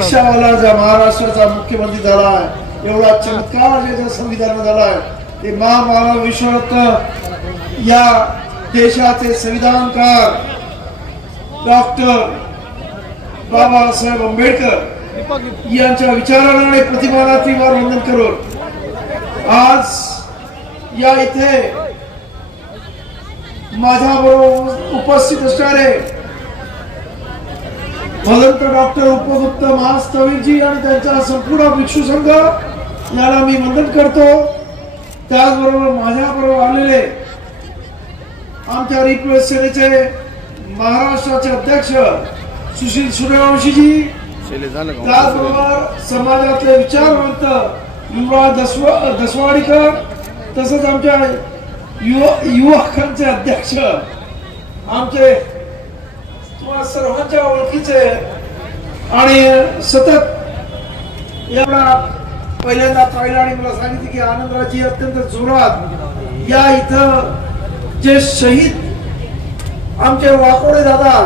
रिक्षावाला ज्या महाराष्ट्राचा मुख्यमंत्री झाला, एवढा चमत्कार ज्याच्या संविधान झालाय, ते महामानव विश्वरत्न या देशाचे संविधानकार डॉक्टर बाबासाहेब आंबेडकर यांच्या विचारांना आणि प्रतिमानातीवर वंदन करून आज या इथे माझ्याबरोबर उपस्थित असणारे भगवंत डॉक्टर उपगुप्त महास्तवीरजी आणि त्यांचा संपूर्ण भिक्षू संघ याला मी वंदन करतो. त्याचबरोबर माझ्याबरोबर आलेले आमच्या रिपब्लिक सेनेचे महाराष्ट्राचे अध्यक्ष सुशील सूर्यवंशीजी, त्याचबरोबर समाजातले विचारवंत युवराज दसवाडीकर, तसंच आमच्या युवकांचे अध्यक्ष आमचे तुम्हाला सर्वांच्या ओळखीचे आणि सतत एवढा पहिल्यांदा पाहिला आणि मला सांगितले की आनंदराजी अत्यंत जोरात या इथं जे शहीद आमचे वाकोडे दादा,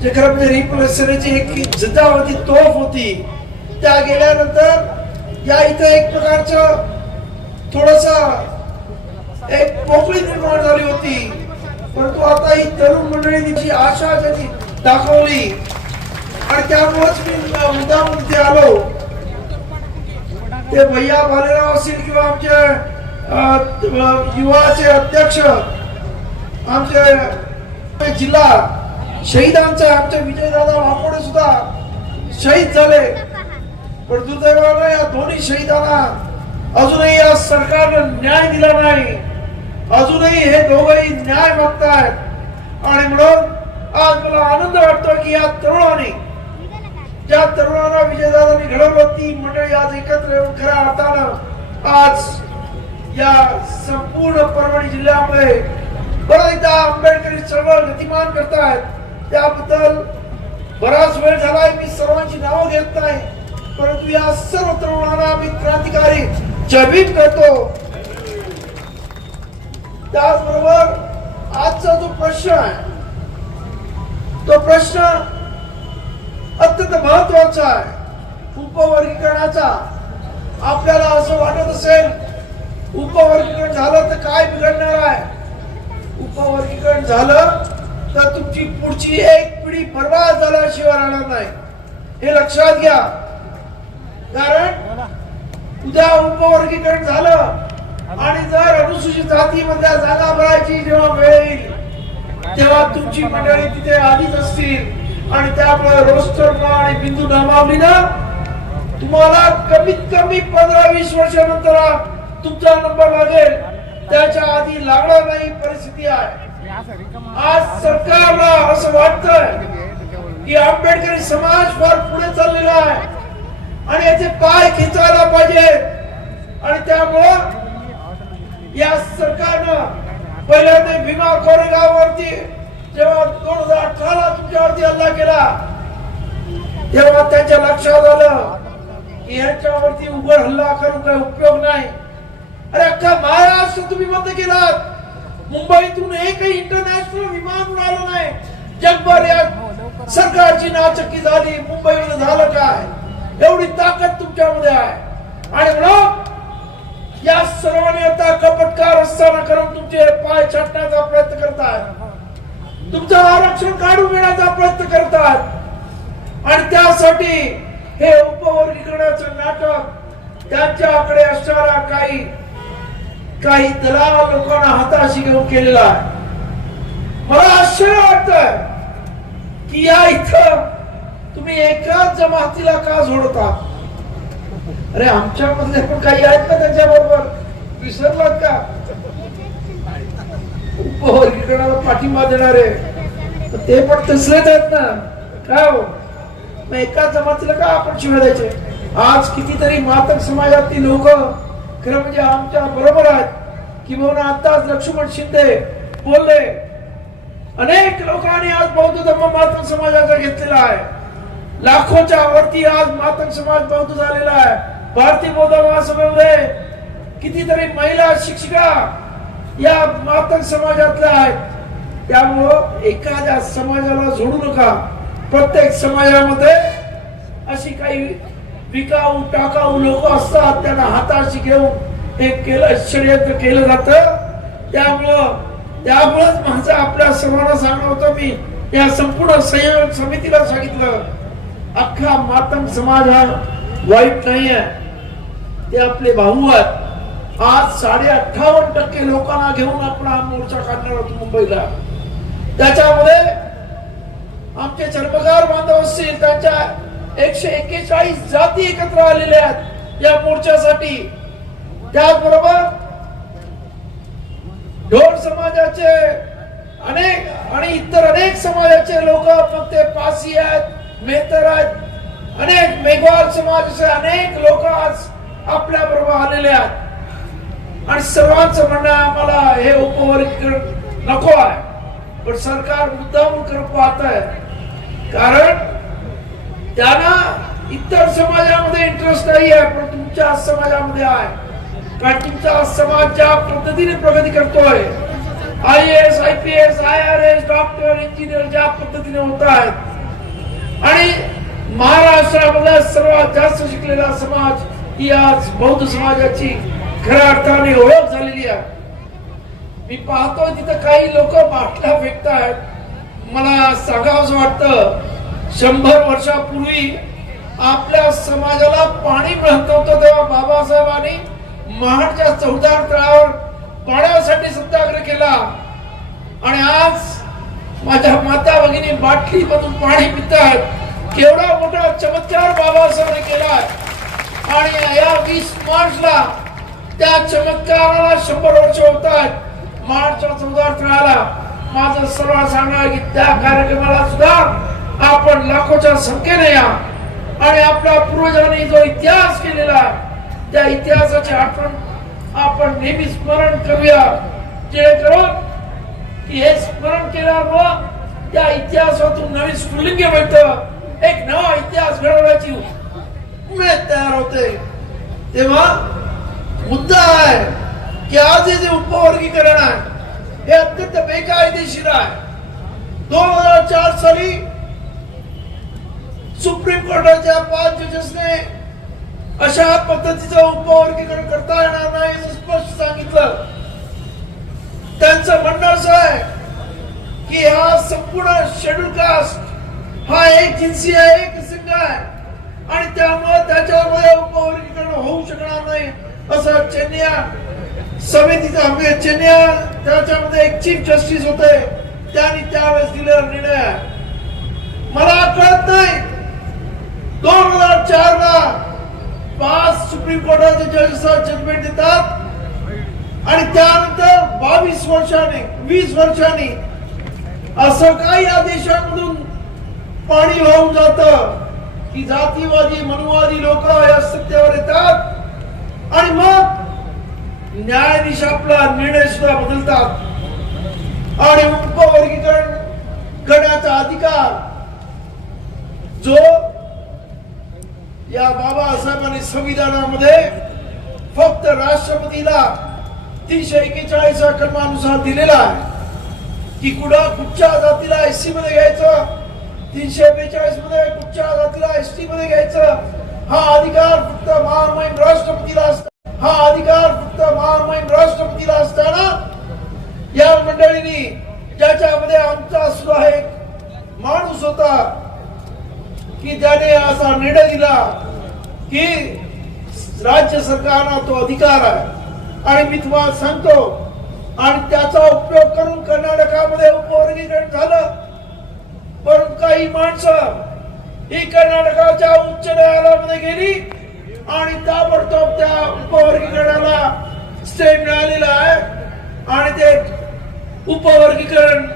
जे खरं म्हणजे रिपब्लिक सेनेची एक जिंदाबादी तोफ होती, त्या गेल्यानंतर या इथं एक प्रकारचं थोडसा एक पोकळी निर्माण झाली होती. परंतु आता ही तरुण मंडळींनी जी आशा त्यांनी दाखवली आणि त्यामुळेच मी मुद्दाम इथे आलो. ते भैया भालेराव असतील किंवा आमचे युवाचे अध्यक्ष, आमचे जिल्हा शहीदांचे आमचे विजयदादा वाकोडे सुद्धा शहीद झाले. पण दुर्दैवानं या दोन्ही शहीदांना अजूनही या सरकारनं न्याय दिला नाही. अजूनही हे दोघंही न्याय मागतायत आणि म्हणून आज मला आनंद वाटतो की या तरुणांनी, ज्या तरुणांना विजयदादांनी घडवलं, ती मंडळी आज एकत्र येऊन खऱ्या अर्थानं आज या संपूर्ण परभणी जिल्ह्यामध्ये परत एकदा आंबेडकरी चळवळ गतिमान करतायत. त्याबद्दल बराच वेळ झालाय, मी सर्वांची नावं घेत नाही, परंतु या सर्व तरुणांना मी क्रांतिकारी जयभीम करतो. त्याचबरोबर आजचा जो प्रश्न आहे, तो प्रश्न अत्यंत महत्वाचा आहे, उपवर्गीकरणाचा. आपल्याला असं वाटत असेल उपवर्गीकरण झालं तर काय बिघडणार आहे, उपवर्गीकरण झालं तर तुमची पुढची एक पिढी बर्बाद झाल्याशिवाय राहणार नाही, हे लक्षात घ्या. कारण उद्या उपवर्गीकरण झालं आणि जर अनुसूचित जातीमधल्या जागा भरायची जेव्हा वेळ येईल, तेव्हा तुमची मंडळी तिथे आधीच असतील आणि त्यामुळे रोस्टर आणि बिंदू नामावलीनं तुम्हाला कमीत कमी 15-20 वर्षानंतर तुमचा नंबर लागेल, त्याच्या आधी लागणार नाही परिस्थिती आहे. आज सरकारला असं वाटतंय की आंबेडकरी समाज फार पुढे चाललेला आहे आणि याचे पाय खेचायला पाहिजे आणि त्यामुळं या सरकारनं पहिल्यांदा भीमा कोरेगाववरती जेव्हा 2018 तुमच्यावरती हल्ला केला, तेव्हा त्यांच्या लक्षात आलं की यांच्यावरती उघड हल्ला करून काही उपयोग नाही. अरे अख्खा महाराष्ट्र तुम्ही बंद केलात, मुंबईतून एकही इंटरनॅशनल विमान उडालं नाही. जगभर या सरकारची नाचक्की झाली, मुंबईमध्ये झालं काय, एवढी ताकद तुमच्यामध्ये आहे. आणि म्हणून या सर्वांनी आता कपटकार असताना करून तुमचे पाय छाटण्याचा प्रयत्न करतात, तुमचं आरक्षण काढून घेण्याचा प्रयत्न करतात आणि त्यासाठी हे उपवर्गीकरणाचं नाटक त्यांच्याकडे असणारा काही दलाल लोकांना हाताशी घेऊन केलेला आहे. मला आश्चर्य वाटतंय की या इथं तुम्ही एकाच जमातीला का जोडता. अरे आमच्यामधले पण काही आहेत का त्यांच्या बरोबर, विसरलात का? उपवर्गीकरणाला पाठिंबा देणारे ते पण तसलेच आहेत ना, काय हो, एकाच जमातीला का आपण शिवाय द्यायचे. आज कितीतरी मातक समाजातली लोक खरं म्हणजे आमच्या बरोबर आहेत. किंवा आताच लक्ष्मण शिंदे बोलले, अनेक लोकांनी आज बौद्ध धर्म मातक समाजाचा घेतलेला आहे. लाखोच्या वरती आज मातक समाज बौद्ध झालेला आहे. भारतीय बौद्ध महासभेमध्ये कितीतरी महिला शिक्षिका या मातक समाजातल्या आहेत. त्यामुळं एखाद्या समाजाला जोडू नका. प्रत्येक समाजामध्ये अशी काही विकाऊ टाकाऊ लोक असतात, त्यांना हाताशी घेऊन एक षडयंत्र केलं जातं. त्यामुळेच माझं आपल्या सर्वांना सांगणं होतं, मी या संपूर्ण संयोजक समितीला सांगितलं, अख्खा मातंग समाज हा वाईट नाहीये, ते आपले भाऊ आहेत. आज 58% लोकांना घेऊन आपण हा मोर्चा काढणार आहोत मुंबईला. त्याच्यामध्ये आमचे चर्मकार बांधव असतील, त्यांच्या 141 जाती एकत्र आलेल्या आहेत या मोर्चासाठी. त्याचबरोबर ढोल समाजाचे अनेक आणि इतर अनेक समाजाचे लोक, मग ते पासी आहेत, मेहतर आहेत, अनेक मेघवाल समाजाचे अनेक लोक आज आपल्या बरोबर आलेले आहेत. आणि सर्वांचं म्हणणं आम्हाला हे उपवर्गीकरण नको आहे, पण सरकार मुद्दाम करत पाहत आहे, कारण त्यांना इतर समाजामध्ये इंटरेस्ट नाही आहे, पण तुमच्या समाजामध्ये आहे. कारण तुमचा समाज ज्या पद्धतीने प्रगती करतोय, IAS, IPS, IRS, doctor, engineer ज्या पद्धतीने होत आहेत, आणि महाराष्ट्रामधला सर्वात जास्त शिकलेला समाज ही आज बौद्ध समाजाची खऱ्या अर्थाने ओळख झालेली आहे. मी पाहतोय तिथं काही लोक बाटल्या फेकतायत. मला सांगावंसं वाटतं, 100 वर्षापूर्वी आपल्या समाजाला पाणी मिळत नव्हतं, तेव्हा बाबासाहेबांनी महाडच्या चौदार तळावर पाण्यासाठी सत्याग्रह केला. आणि आज माझ्या माता भगिनी बाटली मधून पाणी पितात. केवढा मोठा चमत्कार बाबासाहेबांनी केलाय. आणि या 20 मार्चला त्या चमत्काराला 100 वर्ष होत आहेत. महाडच्या चौदार तळाला माझं सर्व सांगणं आहे की त्या कार्यक्रमाला सुद्धा आपण लाखोच्या संख्येने या, आणि आपल्या पूर्वजांनी जो इतिहास केलेला आहे त्या इतिहासाची आठवण आपण नेहमी स्मरण करूया, जेणेकरून की हे स्मरण केल्यावर त्या इतिहासातून नवीन स्फुल्लिंग मिळतं, एक नवा इतिहास घडवण्याची उमेद तयार होते. तेव्हा मुद्दा आहे की आज हे जे उपवर्गीकरण आहे हे अत्यंत बेकायदेशीर आहे. 2004 साली सुप्रीम कोर्टाच्या 5 जजेसने अशा पद्धतीचं उपवर्गीकरण करता येणार नाही असं स्पष्ट सांगितलं. त्यांचं म्हणणं असं आहे की हा संपूर्ण शेड्यूल कास्ट हा एक जिन्सी आहे, एक लिंग आहे, आणि त्यामुळे त्याच्यामध्ये उपवर्गीकरण होऊ शकणार नाही असं चेन्नई समितीचा चेन्नई त्याच्यामध्ये एक चीफ जस्टिस होते, त्यांनी त्यावेळेस दिलेला निर्णय. मला कळत नाही 2004 ला 5 सुप्रीम कोर्टाचे जजेस जजमेंट देतात आणि त्यानंतर 22 वर्षांनी 20 वर्षांनी असं काही या देशामधून पाणी वाहून जातं की जातीवादी मनुवादी लोक या सत्तेवर येतात आणि मग न्यायाधीश आपला निर्णय सुद्धा बदलतात. आणि उपवर्गीकरण करण्याचा अधिकार जो या बाबासाहेबांनी संविधानामध्ये फक्त राष्ट्रपतीला 341 कलमानुसार दिलेला आहे की कुठच्या जातीला SC मध्ये घ्यायचं, 342 मध्ये कुठच्या जातीला ST मध्ये घ्यायचं, हा अधिकार फक्त महामहिम राष्ट्रपतीला असतो. हा अधिकार फक्त महामहिम राष्ट्रपतीला असताना या मंडळींनी, ज्याच्यामध्ये आमचा सुद्धा एक माणूस होता की त्याने असा निर्णय दिला की राज्य सरकारला तो अधिकार आहे. आणि मी तुम्हाला सांगतो, आणि त्याचा उपयोग करून कर्नाटकामध्ये उपवर्गीकरण झालं. पण काही माणसं ही कर्नाटकाच्या उच्च न्यायालयामध्ये गेली आणि ताबडतोब त्या उपवर्गीकरणाला स्टे मिळालेला आहे आणि ते उपवर्गीकरण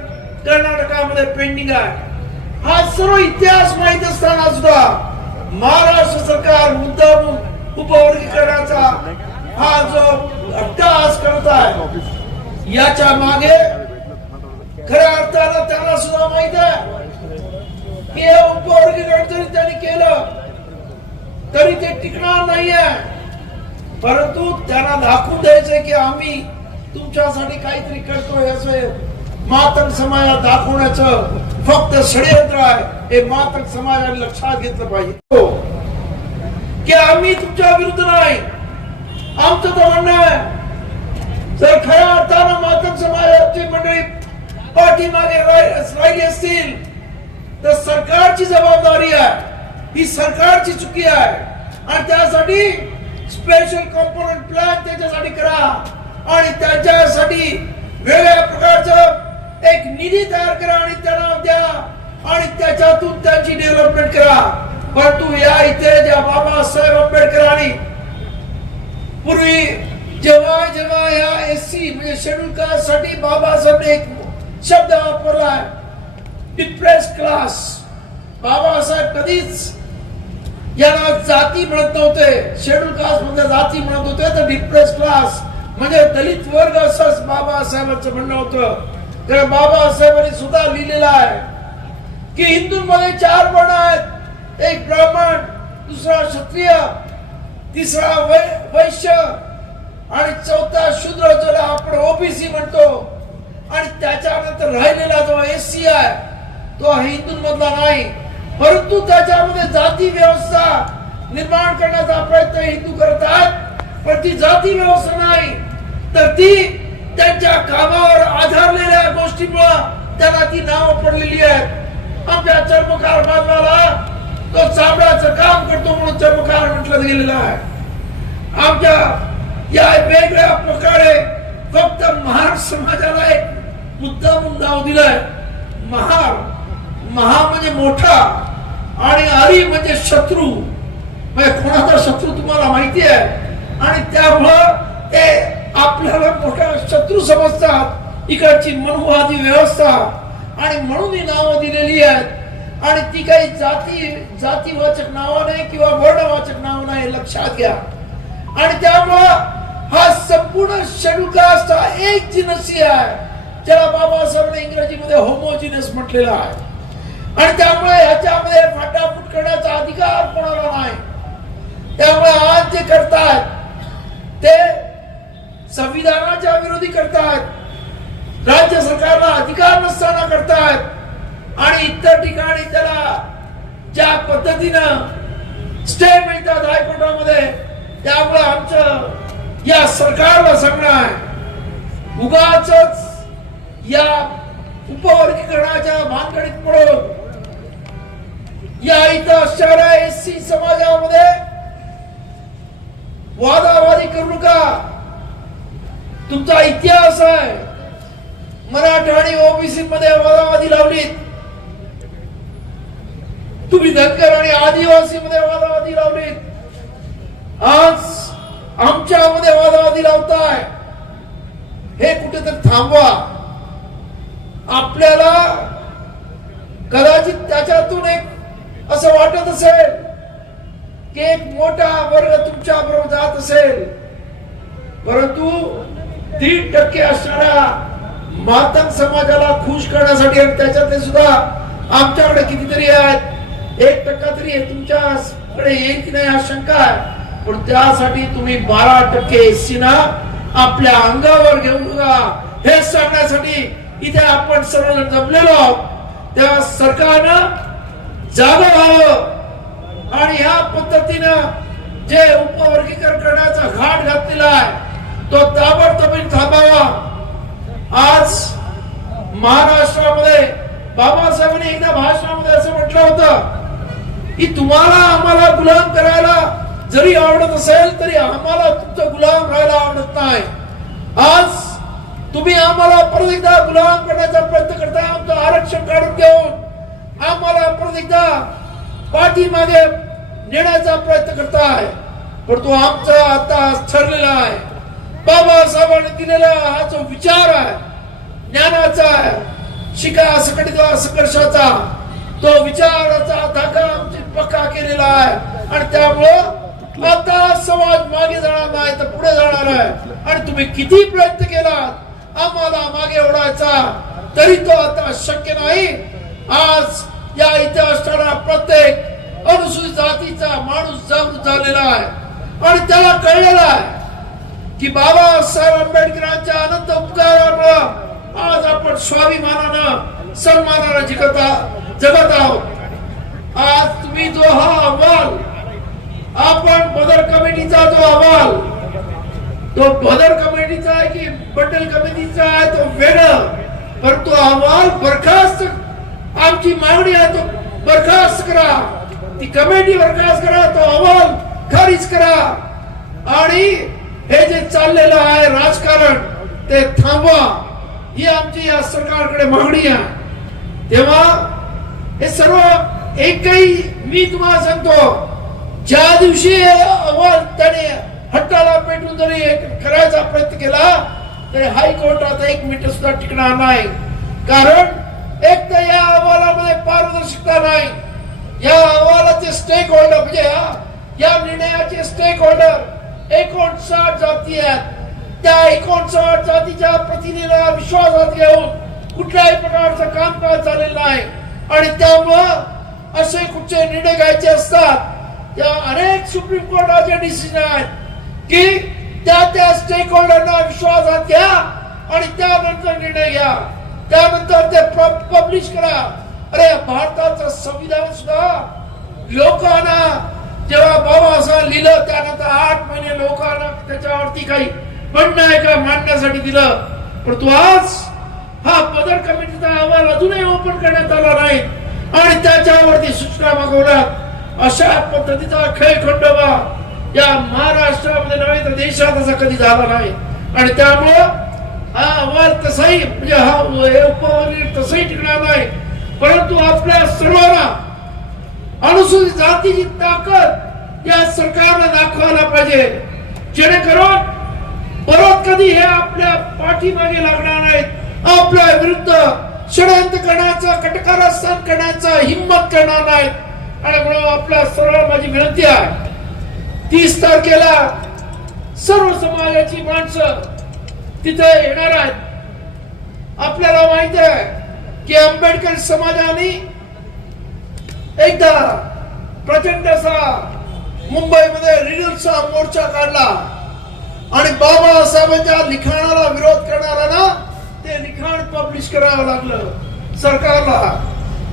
कर्नाटकामध्ये पेंडिंग आहे. हा सर्व इतिहास माहित असताना सुद्धा महाराष्ट्र सरकार मुद्दाम उपवर्गीकरणाचा हा जो अट्टहास करत आहे, याच्या मागे खऱ्या अर्थानं त्यांना सुद्धा माहित आहे की हे उपवर्गीकरण जरी त्यांनी केलं तरी ते टिकणार नाहीये. परंतु त्यांना दाखवून द्यायचंय की आम्ही तुमच्यासाठी काहीतरी करतोय असं मातंग समाजाला दाखवण्याचं फक्त षडयंत्र आहे. हे मातंग समाजाने लक्षात घेतलं पाहिजे. की आम्ही तुमच्या विरुद्ध नाही. आमचं तर म्हणणं आहे जर खऱ्या अर्थानं मातंग समाजाची मंडळी पाठीमागे राहिली असतील तर सरकारची जबाबदारी आहे, ही सरकारची चुकी आहे. आणि त्यासाठी स्पेशल कॉम्पोनंट प्लॅन त्याच्यासाठी करा आणि त्याच्यासाठी वेगळ्या प्रकारचं एक निधी तयार करा आणि त्यांना द्या आणि त्याच्यातून त्यांची डेव्हलपमेंट करा. परंतु या इथे ज्या बाबासाहेब आंबेडकरांनी पूर्वी जेव्हा जेव्हा या एससी म्हणजे शेड्यूल कास्ट साठी बाबासाहेबने एक शब्द वापरला डिप्रेस क्लास. बाबासाहेब कधीच याला जाती म्हणत नव्हते, शेड्यूल कास्ट मध्ये जाती म्हणत होते, तर डिप्रेस क्लास म्हणजे दलित वर्ग असंच बाबासाहेबांचं म्हणणं होतं. तर बाबासाहेबांनी सुद्धा लिहिलेलं आहे की हिंदूंमध्ये 4 वर्ण आहेत, एक ब्राह्मण, दुसरा क्षत्रिय, तिसरा वैश्य आणि चौथा शूद्र ज्याला आपण ओबीसी म्हणतो. आणि त्याच्यानंतर राहिलेला जो एससी आहे तो हिंदूंमधला नाही, परंतु त्याच्यामध्ये जाती व्यवस्था निर्माण करण्याचा प्रयत्न हिंदू करत आहेत. पण ती जाती व्यवस्था नाही तर ती त्यांच्या कामावर आधारलेल्या गोष्टीमुळे त्यांना ती नावं पडलेली आहेत. आमच्या चर्मकार बांधवाला तो चामड्याचं काम करतो म्हणून चर्मकार म्हटलं गेलेलं आहे. आमच्या या वेगळ्या प्रकारे फक्त महार समाजाला एक मुद्दामून नाव दिलंय. महार म्हणजे मोठा आणि आरी म्हणजे शत्रू, म्हणजे कोणाचा शत्रू तुम्हाला माहिती आहे. आणि त्यामुळं ते आपल्याला मोठा शत्रू समजतात. इकडची मनुवादी व्यवस्था आणि म्हणून ही नावं दिलेली आहेत. आणि ती काही जातीवाचक नावं नाही किंवा वर्णवाचक नाव नाही, लक्षात घ्या. आणि त्यामुळं हा संपूर्ण शेड्यूल कास्ट हा एक जिनसी आहे, ज्याला बाबासाहेबांनी इंग्रजीमध्ये होमोजिनस म्हटलेलं आहे. आणि त्यामुळे ह्याच्यामध्ये फाटाफूट करण्याचा अधिकार कोणाला नाही. त्यामुळे आज जे करतायत ते संविधानाच्या विरोधी करतायत, राज्य सरकारला अधिकार नसताना करतायत. आणि इतर ठिकाणी त्याला ज्या पद्धतीनं स्टे मिळतात हायकोर्टामध्ये, त्यामुळे आमचं या सरकारला सांगणं आहे उगाचच या उपवर्गीकरणाच्या भानगडीत पडून या इथं असणाऱ्या एससी समाजामध्ये वादावादी करू नका. तुमचा इतिहास आहे, मराठा आणि ओबीसी मध्ये वादावादी लावलीत, तुम्ही धनगर आणि आदिवासी मध्ये वादावादी लावलीत, आज आमच्यामध्ये वादावादी लावताय. हे कुठेतरी थांबवा. आपल्याला कदाचित त्याच्यातून एक असं वाटत असेल की एक मोठा वर्ग तुमच्या बरोबर जात असेल, परंतु 3% असणाऱ्या मातंग समाजाला खुश करण्यासाठी आणि त्याच्यातले सुद्धा आमच्याकडे कितीतरी आहेत, 1% तरी तुमच्याकडे येईल की नाही हा शंका आहे. पण त्यासाठी तुम्ही 12% एससी ना आपल्या अंगावर घेऊन बघा. हे सांगण्यासाठी इथे आपण सर्वजण जमलेलो आहोत. तेव्हा सरकारनं जागं व्हावं आणि ह्या पद्धतीनं जे उपवर्गीकरण करण्याचा घाट घातलेला आहे तो ताबडतोब थांबावा. आज महाराष्ट्रामध्ये बाबासाहेबांनी एकदा भाषणामध्ये असं म्हटलं होतं की तुम्हाला आम्हाला गुलाम करायला जरी आवडत असेल तरी आम्हाला तुमचा गुलाम राहायला आवडत नाही. आज तुम्ही आम्हाला परत एकदा गुलाम करण्याचा प्रयत्न करताय, आमचं आरक्षण काढून घेऊन आम्हाला परत एकदा पाठीमागे नेण्याचा प्रयत्न करताय. परंतु आमचा आता ठरलेला आहे, बाबासाहेबांनी दिलेला हा जो विचार आहे ज्ञानाचा आहे, शिका संघटित संघर्षाचा, तो विचाराचा धागा आमची पक्का केलेला आहे. आणि त्यामुळं आता समाज मागे जाणार नाही तर पुढे जाणार आहे. आणि तुम्ही किती प्रयत्न केला आम्हाला मागे ओढायचा तरी तो आता शक्य नाही. आज या इथे असणारा प्रत्येक अनुसूचित जातीचा माणूस जागृत झालेला आहे आणि त्याला कळलेला आहे की बाबासाहेब आंबेडकरांच्या अनंत उपकारामुळे आज आपण स्वाभिमानानं सन्मानानं जगत आहोत. आज तुम्ही जो हा अहवाल आपण अहवाल तो बदर कमिटीचा आहे की बंडल कमिटीचा आहे तो वेगळा, पण तो अहवाल बरखास्त, आमची मागणी आहे तो बरखास्त करा, ती कमिटी बरखास्त करा, तो अहवाल खारिज करा आणि हे जे चाललेलं आहे राजकारण ते थांबवा, ही आमची या सरकारकडे मागणी आहे. तेव्हा हे सर्व एकही मी तुम्हाला सांगतो, ज्या दिवशी अहवाल त्याने हट्टाला पेटून जरी करायचा प्रयत्न केला तरी हायकोर्टात 1 मिनिट सुद्धा टिकणार नाही. कारण एक तर या अहवालामध्ये पारदर्शकता नाही, या अहवालाचे स्टेक होल्डर म्हणजे या निर्णयाचे स्टेक होल्डर 59 जाती आहेत. त्या 59 जातीच्या प्रतिनिधीला विश्वासात घेऊन कुठल्याही प्रकारचं कामकाज झालेलं नाही आणि त्यामुळं असे कुठचे निर्णय घ्यायचे असतात त्या अनेक सुप्रीम कोर्टाचे डिसिजन आहेत की त्या स्टेक होल्डरना विश्वासात घ्या आणि त्यानंतर निर्णय घ्या, त्यानंतर ते पब्लिश करा. अरे भारताचं संविधान सुद्धा लोकांना जेव्हा बाबासाहेब लिहिलं त्यानंतर 8 महिने लोकांना त्याच्यावरती काही म्हणणं आहे का मांडण्यासाठी दिलं, परंतु आज हा बदर कमिटीचा अहवाल अजूनही ओपन करण्यात आला नाही आणि त्याच्यावरती सूचना मागवल्यात. अशा पद्धतीचा खेळखंडोबा या महाराष्ट्रामध्ये नव्हे तर देशात असा कधी झाला नाही आणि त्यामुळं हा अहवाल तसाही म्हणजे हा उपअहवाल तसाही टिकणार नाही. परंतु आपल्या सर्वांना अनुसूचित जातीची ताकद या सरकारला दाखवायला पाहिजे, जेणेकरून परत कधी हे आपल्या पाठीमागे लागणार नाहीत, आपल्या विरुद्ध षडयंत्र करण्याचा कटकारस्थान करण्याचा हिम्मत करणार नाहीत. आणि म्हणून आपल्या सर्वांना माझी विनंती आहे, 30 तारखेला सर्व समाजाची माणसं तिथे येणार आहेत. आपल्याला माहिती आहे की आंबेडकर समाजाने एकदा प्रचंड असा मुंबईमध्ये रिडलचा मोर्चा काढला आणि बाबासाहेबांच्या लिखाणाला विरोध करणाऱ्यांना ते लिखाण पब्लिश करावं लागलं सरकारला.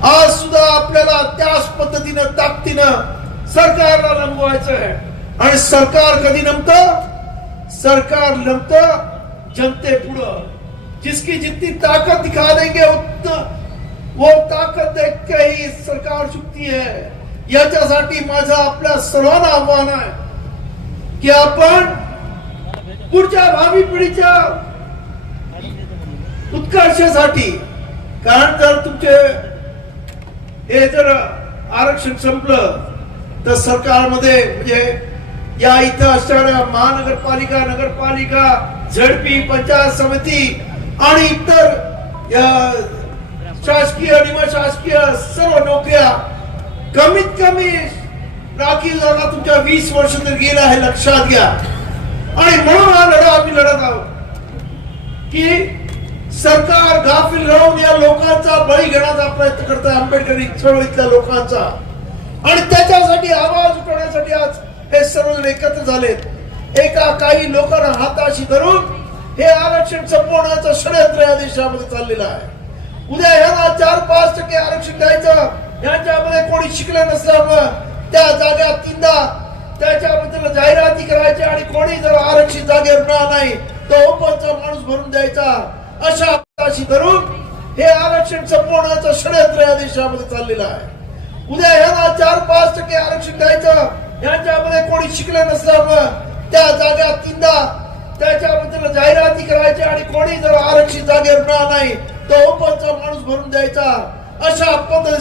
आज सुद्धा आपल्याला त्याच पद्धतीनं ताकदीनं सरकारला लंबवायचंय आणि सरकार कधी नमतं? सरकार नमतं जनतेपुढं. जिसकी जितनी ताकत दिखा देंगे वो ताकत देख के ही सरकार झुकती है. याच्यासाठी माझं आपल्या सर्वांना आव्हान आहे की आपण पुढच्या भावी पिढीच्या उत्कर्षासाठी, कारण जर तुमचे हे जर आरक्षण संपलं तर सरकारमध्ये म्हणजे या इथं असणाऱ्या महानगरपालिका, नगरपालिका, झडपी, पंचायत समिती आणि इतर शासकीय निमशासकीय सर्व नोकऱ्या कमीत कमी राखीव जागा तुमच्या 20 वर्ष तर गेला हे लक्षात घ्या. आणि म्हणून हा लढा आम्ही लढत आहोत की सरकार गाफील राहून या लोकांचा बळी घेण्याचा प्रयत्न करत आहे, आंबेडकरी चळवळीतल्या लोकांचा. आणि त्याच्यासाठी आवाज उठवण्यासाठी आज हे सर्वजण एकत्र झालेत. काही लोकांना हाताशी धरून हे आरक्षण संपवण्याचं षडयंत्र या देशामध्ये चाललेलं आहे. उद्या ह्यांना 4-5% आरक्षण द्यायचं, यांच्यामध्ये कोणी शिकलं नसल्यामुळे त्या जागा 3दा त्याच्याबद्दल जाहिराती करायच्या आणि कोणी जर आरक्षित जागेवर मिळाला नाही तो ओपनचा माणूस भरून द्यायचा. अशा हाताशी धरून हे आरक्षण संपवण्याचं षडयंत्र या देशामध्ये चाललेलं आहे. उद्या ह्यांना 4-5% आरक्षण द्यायचं, यांच्यामध्ये कोणी शिकलं नसल्यामुळे त्या जागा 3दा त्याच्याबद्दल जाहिराती करायच्या आणि कोणी जर आरक्षित जागेवर मिळाला नाही तो ओपनचा माणूस भरून द्यायचा. अशा पद्धतीने